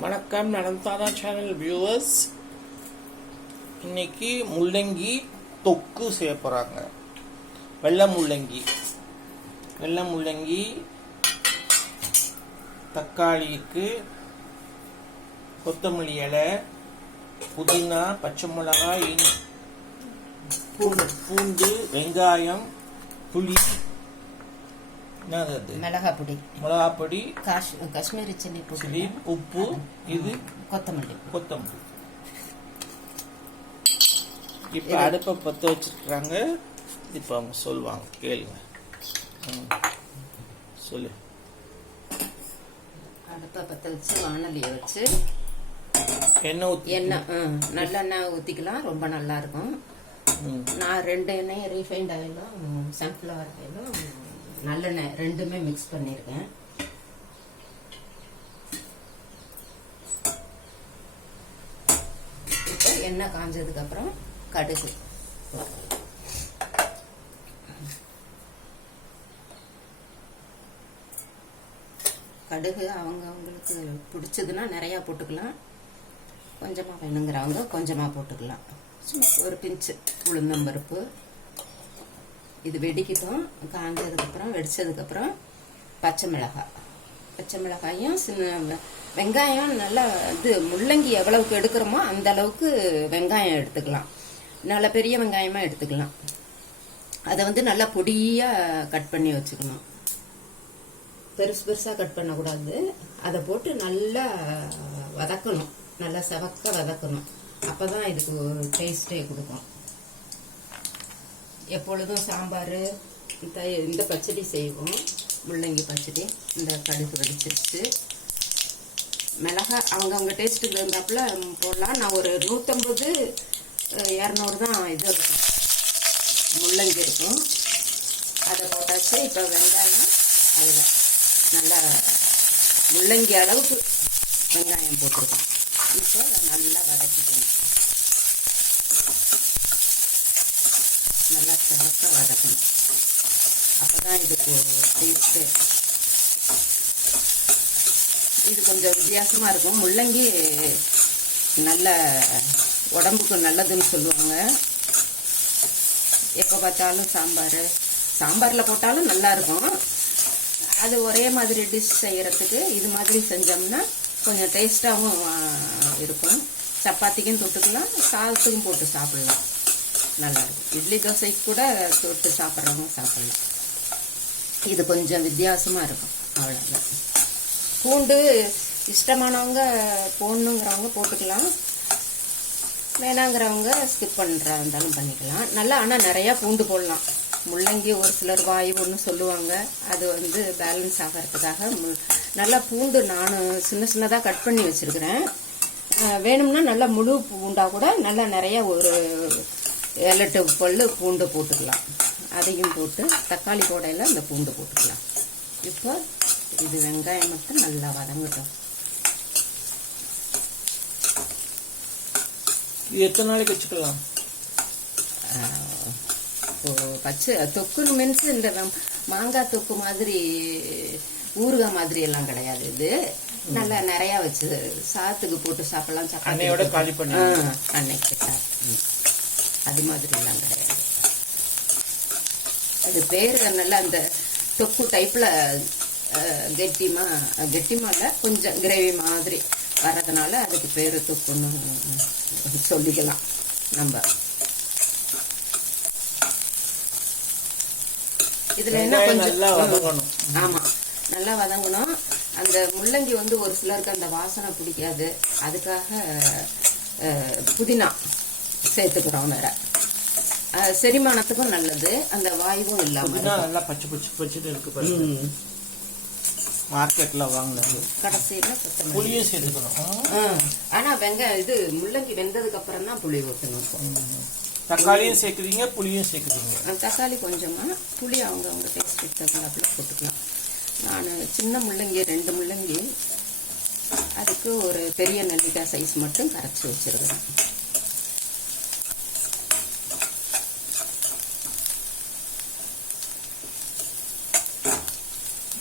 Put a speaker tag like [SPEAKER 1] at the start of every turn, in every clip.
[SPEAKER 1] வணக்கம் நடந்தாரா channel viewers இன்னைக்கு முள்ளங்கி தொக்கு செய்ய போகிறாங்க வெள்ளை முள்ளங்கி. வெள்ளை முள்ளங்கி தக்காளிக்கு கொத்தமல்லி இலை புதினா பச்சை மிளகாய் பூண்டு பூண்டு வெங்காயம் புளி
[SPEAKER 2] மிளகா பொடி
[SPEAKER 1] மிளகாப்பொடி.
[SPEAKER 2] காஷ் காஷ்மீரி சில்லி
[SPEAKER 1] சில்லி
[SPEAKER 2] பொடி
[SPEAKER 1] உப்பு இது
[SPEAKER 2] கொத்தமல்லி.
[SPEAKER 1] கொத்தமல்லி. இப்ப அடுப்பை பத்த வச்சிருக்காங்க இப்ப அவங்க சொல்லுவாங்க கேளுங்க. சொல்லு.
[SPEAKER 2] அடுப்பை பற்ற வச்சு வானலியை வச்சு
[SPEAKER 1] எண்ணெய் ஊத்தி
[SPEAKER 2] எண்ணெய் நல்லெண்ணெய் ஊற்றிக்கலாம் ரொம்ப நல்லா இருக்கும். நான் ரெண்டு எண்ணெய் ரீஃபைண்ட் ஆயிலும் சன்ஃப்ளவர் ஆயிலும் நல்லெண்ணெய் ரெண்டுமே மிக்ஸ் பண்ணியிருக்கேன் எண்ணெய் எண்ணெய் காஞ்சதுக்கப்புறம் கடுகு. கடுகு அவங்க அவங்களுக்கு பிடிச்சதுன்னா நிறையா போட்டுக்கலாம். கொஞ்சமாக வேணுங்கிறவங்க கொஞ்சமாக போட்டுக்கலாம். ஒரு பிஞ்சு உளுந்தம்பருப்பு இது வெடிக்கட்டும் காஞ்சதுக்கப்புறம் வெடிச்சதுக்கப்புறம் பச்சை மிளகாய். பச்சை மிளகாயும் சின்ன வெங்காயம் நல்லா இது முள்ளங்கி எவ்வளவுக்கு எடுக்கிறோமோ அந்த அளவுக்கு வெங்காயம் எடுத்துக்கலாம். நல்ல பெரிய வெங்காயமாக எடுத்துக்கலாம். அதை வந்து நல்லா பொடியாக கட் பண்ணி வச்சுக்கணும். பெருசு பெருசாக கட் பண்ணக்கூடாது. அதை போட்டு நல்லா வதக்கணும். நல்லா செவக்க வதக்கணும். அப்போ தான் இதுக்கு டேஸ்ட்டே கொடுக்கும். எப்பொழுதும் சாம்பார் இந்த இந்த பச்சடி செய்வோம். முள்ளங்கி பச்சடி இந்த கடுகு வெடிச்சிருச்சு. மிளகா அவங்கவுங்க டேஸ்ட்டுக்கு இருந்தாப்புல போடலாம். நான் ஒரு நூற்றம்பது இரநூறு தான் இது இருக்கும். முள்ளங்கி இருக்கும். அதை போட்டாச்சு. இப்போ வெங்காயம் அதில் நல்லா முள்ளங்கி அளவுக்கு வெங்காயம் போட்டிருக்கோம். இப்போ நல்லா வதக்கிக்கணும். நல்லா சிறக்க வதக்கணும். அப்போ தான் இதுக்கு டேஸ்ட்டு இது கொஞ்சம் வித்தியாசமாக இருக்கும். முள்ளங்கி நல்ல உடம்புக்கு நல்லதுன்னு சொல்லுவாங்க. எப்போ பார்த்தாலும் சாம்பார். சாம்பாரில் போட்டாலும் நல்லாயிருக்கும் அது ஒரே மாதிரி டிஷ் செய்கிறதுக்கு இது மாதிரி செஞ்சோம்னா கொஞ்சம் டேஸ்ட்டாகவும் இருக்கும். சப்பாத்திக்கும் தொட்டுக்கலாம் சாதத்துக்கும் போட்டு சாப்பிடலாம். நல்லாயிருக்கும். இட்லி தோசைக்கு கூட தொட்டு சாப்பிட்றவங்க சாப்பிட்லாம். இது கொஞ்சம் வித்தியாசமாக இருக்கும். அவ்வளோதான் பூண்டு இஷ்டமானவங்க போடணுங்கிறவங்க போட்டுக்கலாம். வேணாங்கிறவங்க ஸ்கிப் பண்ணுறா இருந்தாலும் பண்ணிக்கலாம். நல்லா ஆனால் நிறையா பூண்டு போடலாம். முள்ளங்கி ஒரு சிலர் வாய் ஒன்று சொல்லுவாங்க. அது வந்து பேலன்ஸ் ஆகிறதுக்காக மு- நல்லா பூண்டு நான் சின்ன சின்னதாக கட் பண்ணி வச்சுருக்கிறேன். வேணும்னா நல்லா முழு பூண்டாக கூட நல்லா நிறையா ஒரு ஏழு எட்டு பல்லு பூண்டு போட்டுக்கலாம். அதையும் போட்டு தக்காளி போடையில் அந்த பூண்டு போட்டுக்கலாம். இப்போ இது வெங்காயம் மட்டும் நல்லா வதங்கட்டும்.
[SPEAKER 1] இது எத்தனை நாளைக்கு வச்சுக்கலாம்?
[SPEAKER 2] பச்சை தொக்குன்னு மீன்ஸ் இந்த மாங்காய் தொக்கு மாதிரி ஊறுகாய் மாதிரி எல்லாம் கிடையாது இது. நல்லா நிறைய வச்சு சாத்துக்கு போட்டு சாப்பிடலாம் சப்பாத்தி அன்னைக்கு. அது மாதிரி எல்லாம் கிடையாது. அது பேர் நல்லா அந்த தொக்கு டைப்ல கெட்டிமா கெட்டிமா இல்ல கொஞ்சம் கிரேவி மாதிரி வர்றதுனால அதுக்கு பேர் தொக்குன்னு சொல்லிக்கலாம் நம்ம. இதுல என்ன கொஞ்சம்
[SPEAKER 1] நல்லா வதங்கணும்.
[SPEAKER 2] ஆமா. நல்லா வதங்கணும். அந்த முள்ளங்கி வந்து ஒரு சிலருக்கு அந்த வாசனை பிடிக்காது. அதுக்காக புதினா. சேர்த்துக்கிறோம் வேற செரிமானத்துக்கும் நல்லது. அந்த வாயுவும் இல்லாம
[SPEAKER 1] புதினா
[SPEAKER 2] இருக்கும்.
[SPEAKER 1] நல்லா பச்சை பச்சை பச்சைன்னு இருக்கு பாருங்க. மார்க்கெட்ல வாங்கினது.
[SPEAKER 2] கடைசியில
[SPEAKER 1] புளியும் சேர்த்துக்கணும். ஆ.
[SPEAKER 2] ஆ, ஆனா வெங்காயம் இது முள்ளங்கி வெந்ததுக்கு அப்புறம் தான் புளி ஊற்றணும்.
[SPEAKER 1] தக்காளியும் சேர்க்குறீங்க புளியும் சேர்க்குறீங்க.
[SPEAKER 2] தக்காளி கொஞ்சமா புளி அவங்க அவங்க டேஸ்ட் தகுந்தாப்புல போட்டுக்கலாம். நான் சின்ன முள்ளங்கி ரெண்டு முள்ளங்கி அதுக்கு ஒரு பெரிய நெல்லிக்காய் சைஸ் மட்டும் கரைச்சி வச்சிருக்கிறேன்.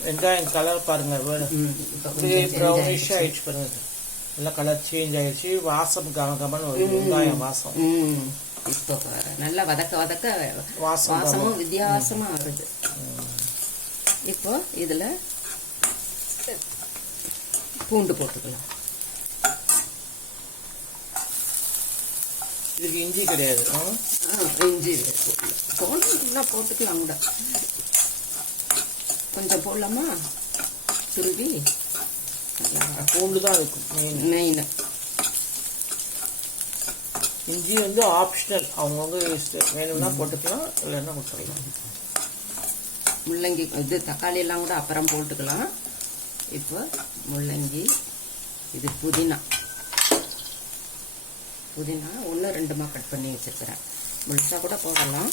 [SPEAKER 1] வெங்காயம் கலர் பாருங்க ப்ரௌனிஷ்
[SPEAKER 2] ஆயிடுச்சு.
[SPEAKER 1] பாருங்க. எல்லாம் கலர் சேஞ்ச் ஆயிடுச்சு. வாசம் கம கமன்னு வெங்காயம் வாசம்.
[SPEAKER 2] இப்போ நல்லா வதக்க வதக்க
[SPEAKER 1] வாசம்
[SPEAKER 2] வாசமும் வித்தியாசமா வருது. இப்போ இதுல பூண்டு போட்டுக்கலாம்.
[SPEAKER 1] இதுக்கு இஞ்சி கிடையாது.
[SPEAKER 2] இஞ்சி போடலாம் போட்டுக்கலாம் கூட. கொஞ்சம் போடலாமா? துருவி.
[SPEAKER 1] பூண்டு தான் இருக்கும் மெயின்
[SPEAKER 2] மெயின்
[SPEAKER 1] இஞ்சி வந்து ஆப்ஷனல் அவங்கவுங்க வேணும்னா போட்டுக்கலாம் இல்லைன்னா விட்டுறலாம்
[SPEAKER 2] முள்ளங்கி இது தக்காளி எல்லாம் கூட அப்புறம் போட்டுக்கலாம். இப்போ முள்ளங்கி இது புதினா. புதினா ஒன்று ரெண்டுமா கட் பண்ணி வச்சிருக்கிறேன். முழுசாக கூட போடலாம்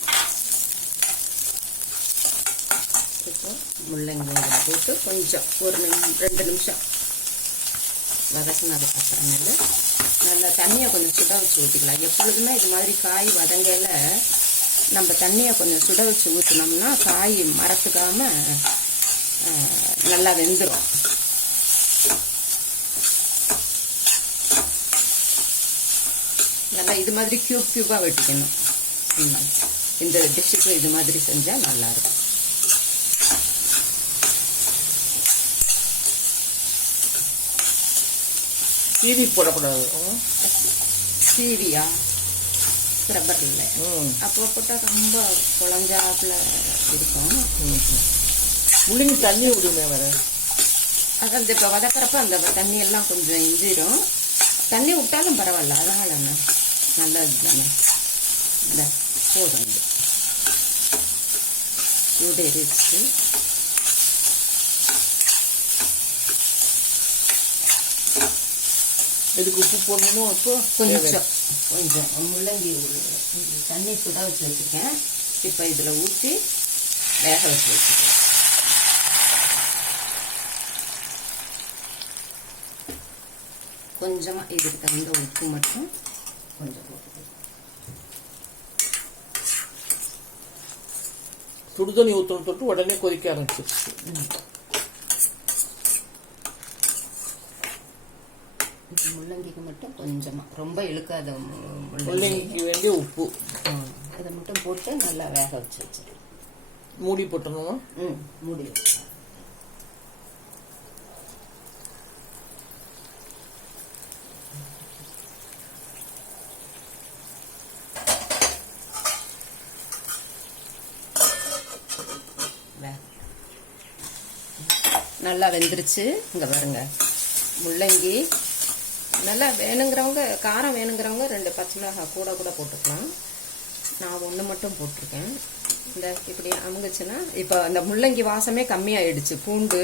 [SPEAKER 2] இப்போ முள்ளங்கி இதில் போட்டு கொஞ்சம் ஒரு நிமி ரெண்டு நிமிஷம் வதக்குனதுக்கு அப்புறமேலு நல்லா தண்ணியை கொஞ்சம் சுட வச்சு ஊற்றிக்கலாம் எப்பொழுதுமே இது மாதிரி காய் வதங்கையில் நம்ம தண்ணியை கொஞ்சம் சுட வச்சு ஊற்றினோம்னா காய் மரத்துக்காம நல்லா வெந்துடும் நல்லா இது மாதிரி க்யூப் கியூபாக வெட்டிக்கணும். இந்த டிஷ்ஷுக்கு இது மாதிரி செஞ்சால் நல்லாயிருக்கும்
[SPEAKER 1] சீவி போடக்கூடாது.
[SPEAKER 2] சீவியா ரப்பர் இல்லை
[SPEAKER 1] ம்
[SPEAKER 2] அப்போ போட்டால் ரொம்ப குழஞ்சாப்புல இருக்கும்.
[SPEAKER 1] முள்ளங்கி தண்ணி விடுமே வேற
[SPEAKER 2] அது அந்த இப்போ வதக்கிறப்ப அந்த தண்ணி எல்லாம் கொஞ்சம் இஞ்சிரும் தண்ணி விட்டாலும் பரவாயில்ல அதனால என்ன நல்லது தானே இந்த போதும் இது சூடு
[SPEAKER 1] இதுக்கு உப்பு போடணுமோ இப்போ?
[SPEAKER 2] கொஞ்சம் கொஞ்சம். முள்ளங்கி தண்ணி சுட வச்சு வச்சுருக்கேன். இப்போ இதில் ஊற்றி வேக வச்சு வச்சுருக்கேன். கொஞ்சமாக இதுக்கு தகுந்த உப்பு மட்டும் கொஞ்சம் போட்டுக்கலாம்
[SPEAKER 1] சுடுதண்ணி ஊற்ற தொட்டு உடனே கொதிக்க ஆரம்பிச்சிருச்சு.
[SPEAKER 2] முள்ளங்கிக்கு மட்டும் கொஞ்சமாக ரொம்ப இழுக்காத
[SPEAKER 1] முள்ளங்கிக்கு வேண்டிய உப்பு.
[SPEAKER 2] இதை மட்டும் போட்டு நல்லா வேக வச்சு வச்சிருக்கேன்
[SPEAKER 1] மூடி போட்டணுமா
[SPEAKER 2] ம் மூடி வச்சு. நல்லா வெந்துருச்சு. இங்க பாருங்க. முள்ளங்கி நல்லா வேணுங்கிறவங்க காரம் வேணுங்கிறவங்க ரெண்டு பச்சை மிளகாய் கூட கூட போட்டுக்கலாம். நான் ஒன்று மட்டும் போட்டிருக்கேன். இந்த இப்படி அமுங்குச்சுன்னா இப்போ அந்த முள்ளங்கி வாசமே கம்மியாயிடுச்சு. பூண்டு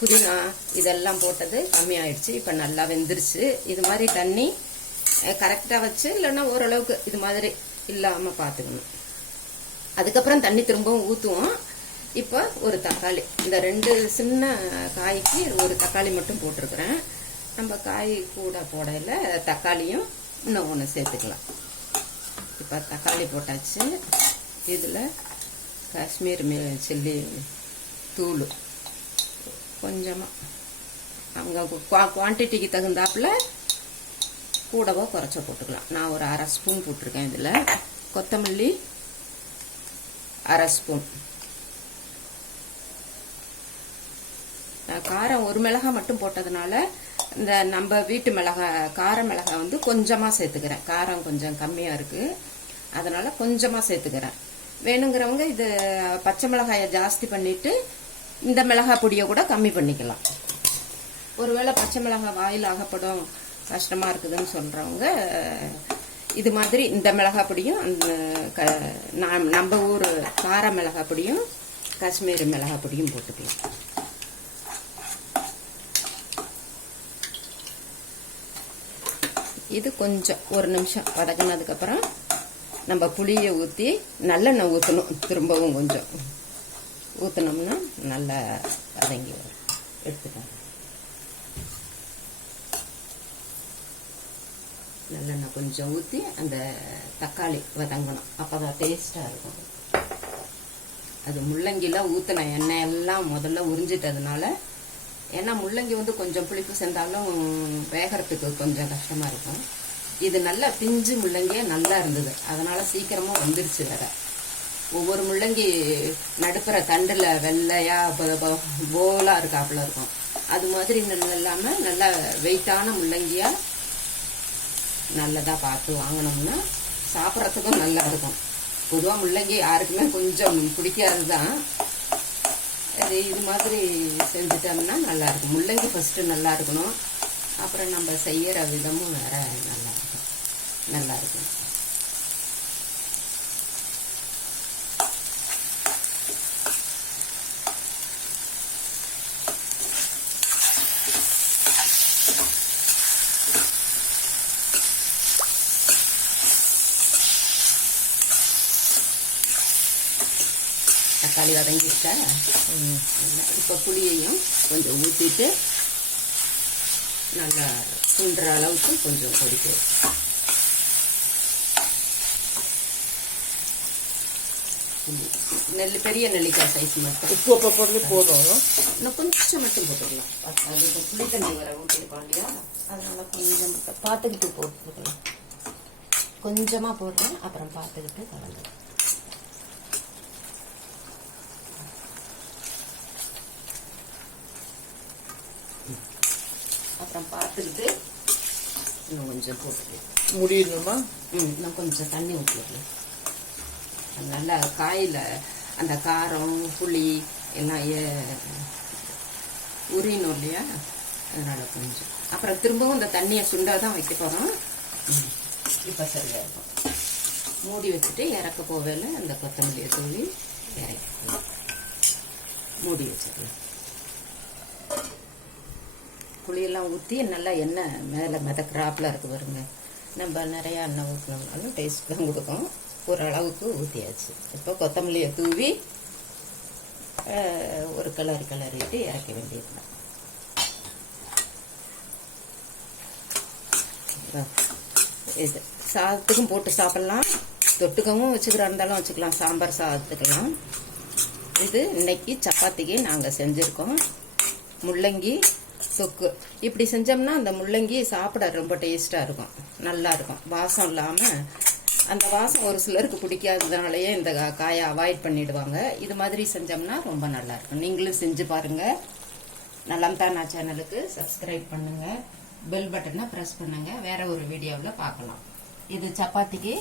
[SPEAKER 2] புதினா இதெல்லாம் போட்டது கம்மியாயிடுச்சு. இப்போ நல்லா வெந்துருச்சு. இது மாதிரி தண்ணி கரெக்டாக வச்சு இல்லைன்னா ஓரளவுக்கு இது மாதிரி இல்லாமல் பார்த்துக்கணும். அதுக்கப்புறம் தண்ணி திரும்பவும் ஊற்றுவோம் இப்போ ஒரு தக்காளி. இந்த ரெண்டு சின்ன காய்க்கு ஒரு தக்காளி மட்டும் போட்டிருக்கிறேன். நம்ம காய் கூட போடையில் தக்காளியும் இன்னும் ஒன்று சேர்த்துக்கலாம். இப்போ தக்காளி போட்டாச்சு. இதில் காஷ்மீர் மே சில்லி தூள். கொஞ்சமாக அவங்க குவான்டிட்டிக்கு தகுந்தாப்புல கூடவோ குறைச்ச போட்டுக்கலாம். நான் ஒரு அரை ஸ்பூன் போட்டிருக்கேன் இதில். கொத்தமல்லி அரை ஸ்பூன். நான் காரம் ஒரு மிளகாய் மட்டும் போட்டதுனால இந்த நம்ம வீட்டு மிளகாய் கார மிளகாய் வந்து கொஞ்சமாக சேர்த்துக்கிறேன். காரம் கொஞ்சம் கம்மியாக இருக்குது அதனால் கொஞ்சமாக சேர்த்துக்கிறேன். வேணுங்கிறவங்க இது பச்சை மிளகாயை ஜாஸ்தி பண்ணிவிட்டு இந்த மிளகாய் பொடியை கூட கம்மி பண்ணிக்கலாம். ஒருவேளை பச்சை மிளகாய் வாயில் அகப்படும் கஷ்டமாக இருக்குதுன்னு சொல்கிறவங்க இது மாதிரி இந்த மிளகாய் பொடியும் அந்த க நாம் நம்ம ஊர் கார மிளகாய் பொடியும் காஷ்மீர் மிளகாய் பொடியும் போட்டுக்கலாம். இது கொஞ்சம் ஒரு நிமிஷம் வதக்கினதுக்கப்புறம் நம்ம புளியை ஊற்றி நல்லெண்ணெய் ஊற்றணும் திரும்பவும் கொஞ்சம். ஊற்றினோம்னா நல்லா வதங்கி வரும். எடுத்துக்கோங்க. நல்லெண்ணெய் கொஞ்சம் ஊற்றி அந்த தக்காளி வதங்கணும். அப்போ தான் டேஸ்ட்டாக இருக்கும். அது முள்ளங்கிலாம் ஊற்றின எண்ணெய் எல்லாம் முதல்ல உறிஞ்சிட்டதுனால ஏன்னா முள்ளங்கி வந்து கொஞ்சம் புளிப்பு சேர்ந்தாலும் வேகறதுக்கு கொஞ்சம் கஷ்டமாக இருக்கும். இது நல்லா பிஞ்சு முள்ளங்கியே நல்லா இருந்தது. அதனால் சீக்கிரமாக வந்துருச்சு வேற. ஒவ்வொரு முள்ளங்கி நடுப்புற தண்டில் வெள்ளையாக போலாக இருக்காப்புல இருக்கும். அது மாதிரி இல்லாமல் நல்லா வெயிட்டான முள்ளங்கியாக நல்லதாக பார்த்து வாங்கினோம்னா சாப்பிட்றதுக்கும் நல்லா இருக்கும். பொதுவாக முள்ளங்கி யாருக்குமே கொஞ்சம் பிடிக்காது தான் அது இது மாதிரி செஞ்சுட்டோம்னா நல்லாயிருக்கும். முள்ளங்கி ஃபஸ்ட்டு நல்லா இருக்கணும் அப்புறம் நம்ம செய்கிற விதமும் வேறு நல்லா இருக்கும் தக்காளி வதங்கிட்டா
[SPEAKER 1] ம்.
[SPEAKER 2] இப்போ புளியையும் கொஞ்சம் ஊற்றிட்டு நல்லா சுண்டுற அளவுக்கு கொஞ்சம் கொதிக்க நெல் பெரிய நெல்லிக்காய் சைஸ் மட்டும்.
[SPEAKER 1] உப்பு அப்போ போட்டு போதும்.
[SPEAKER 2] இன்னும் கொஞ்சம் மட்டும் போட்டுக்கலாம் அது இப்போ புளி தண்ணி வர ஊற்றிருக்கோம் இல்லையா? அதனால கொஞ்சம் பார்த்துக்கிட்டு போட்டுக்கலாம். கொஞ்சமாக போடுறேன். அப்புறம் பார்த்துக்கிட்டு கலந்து அப்புறம் பார்த்துக்கிட்டு இன்னும் கொஞ்சம் போட்டுக்கலாம்
[SPEAKER 1] முடியணுமா?
[SPEAKER 2] ம் இன்னும் கொஞ்சம் தண்ணி ஊற்றிடலாம் நல்லா காயில் அந்த காரம் புளி எல்லாம் ஏ- உரியணும் இல்லையா? அதனால கொஞ்சம். அப்புறம் திரும்பவும் இந்த தண்ணியை சுண்டா தான் வைக்க போகிறோம் இப்போ சரியாக இருக்கும் மூடி வச்சுட்டு இறக்க போவேல அந்த கொத்தமல்லியை தூவி இறக்கிக்கலாம் மூடி வச்சிடலாம். புளியெல்லாம் ஊற்றி நல்லா எண்ணெய் மேலே மிதக்கிறாப்பில் இருக்குது பாருங்க. நம்ம நிறையா எண்ணெய் ஊற்றினோம்னாலும் டேஸ்ட் தான் கொடுக்கும். ஒரு அளவுக்கு ஊற்றியாச்சு இப்போ கொத்தமல்லியை தூவி ஒரு கிளறி கிளறிட்டு இறக்க வேண்டியது தான் இது சாதத்துக்கும் போட்டு சாப்பிட்லாம். தொட்டுக்கவும் வச்சுக்கிறா இருந்தாலும் வச்சுக்கலாம். சாம்பார் சாதத்துக்கெல்லாம். இது இன்னைக்கு சப்பாத்திக்கு நாங்கள் செஞ்சுருக்கோம். முள்ளங்கி தொக்கு இப்படி செஞ்சோம்னா அந்த முள்ளங்கி சாப்பிட ரொம்ப டேஸ்ட்டாக இருக்கும். நல்லா இருக்கும். வாசம் இல்லாமல் அந்த வாசம் ஒரு சிலருக்கு பிடிக்காததுனாலயே இந்த கா- காயை அவாய்ட் பண்ணிடுவாங்க. இது மாதிரி செஞ்சோம்னா ரொம்ப நல்லா இருக்கும். நீங்களும் செஞ்சு பாருங்க. நலம் தானா சேனலுக்கு. சப்ஸ்கிரைப் பண்ணுங்க. பெல் பட்டனை ப்ரெஸ் பண்ணுங்க. வேற ஒரு வீடியோவில் பார்க்கலாம் இது சப்பாத்திக்கு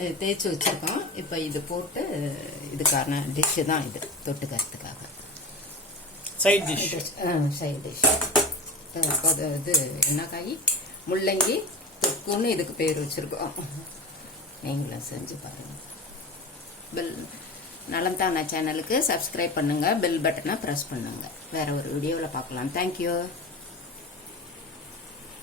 [SPEAKER 2] தேய்ச்சி வச்சிருக்கோம். இப்போ இது போட்டு இதுக்கான டிஷ்ஷு தான் இது. தொட்டுக்கிறதுக்காக.
[SPEAKER 1] சைட் டிஷ்
[SPEAKER 2] சைட் டிஷ் இது என்ன காய் முள்ளங்கி தொக்குன்னு இதுக்கு பேர் வச்சுருக்கோம். நீங்களும் செஞ்சு பாருங்கள் பெல் நலந்தானா சேனலுக்கு சப்ஸ்கிரைப் பண்ணுங்கள் பெல் பட்டனை ப்ரெஸ் பண்ணுங்க. வேறு ஒரு வீடியோவில் பார்க்கலாம். தேங்க்யூ